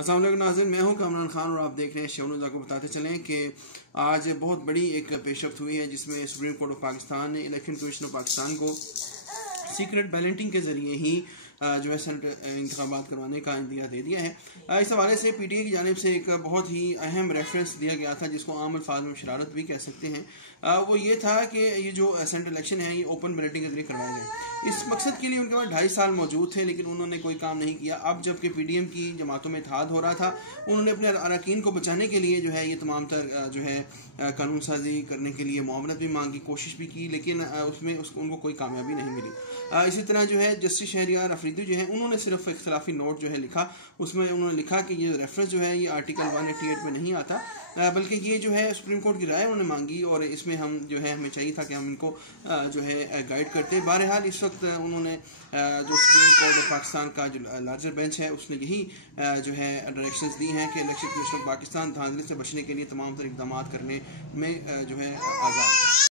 अस्सलाम वालेकुम नाज़रीन, मैं हूं कामरान खान और आप देख रहे हैं शो न्यूज़। आपको बताते चलें कि आज बहुत बड़ी एक पेशरफ्त हुई है जिसमें सुप्रीम कोर्ट ऑफ पाकिस्तान ने इलेक्शन कमीशन ऑफ पाकिस्तान को सीक्रेट बैलेटिंग के ज़रिए ही जो है सेनेट इंतखाबात करवाने का इंदिया दे दिया है। इस हवाले से PTI की जानिब से एक बहुत ही अहम रेफरेंस दिया गया था जिसको आम अल्फाज में शरारत भी कह सकते हैं। वो ये था कि ये जो सेनेट इलेक्शन है ये ओपन बैलेटिंग के जरिए करवाए गए। इस मकसद के लिए उनके पास 2.5 साल मौजूद थे, लेकिन उन्होंने कोई काम नहीं किया। अब जबकि PDM की जमातों में इत्तेहाद हो रहा था, उन्होंने अपने अरकान को बचाने के लिए जो है ये तमाम तर जो है कानून साजी करने के लिए मुआवनत भी मांगी, कोशिश भी की, लेकिन उसमें उनको कोई कामयाबी नहीं मिली। इसी तरह जो है जस्टिस शहरियार अफरीदी जो है उन्होंने सिर्फ इख्तलाफी नोट जो है लिखा। उसमें उन्होंने लिखा कि ये रेफरेंस जो है ये आर्टिकल 188 में नहीं आता, बल्कि ये जो है सुप्रीम कोर्ट की राय उन्होंने मांगी और इसमें हम जो है हमें चाहिए था कि हम इनको जो है गाइड करते। बहरहाल इस वक्त उन्होंने जो सुप्रीम कोर्ट ऑफ पाकिस्तान का जो लार्जर बेंच है उसने यही जो है डायरेक्शंस दी हैं कि इलेक्शन कमीशन ऑफ पाकिस्तान धांधली से बचने के लिए तमाम तर इक़दाम करने में जो है आज़ाद।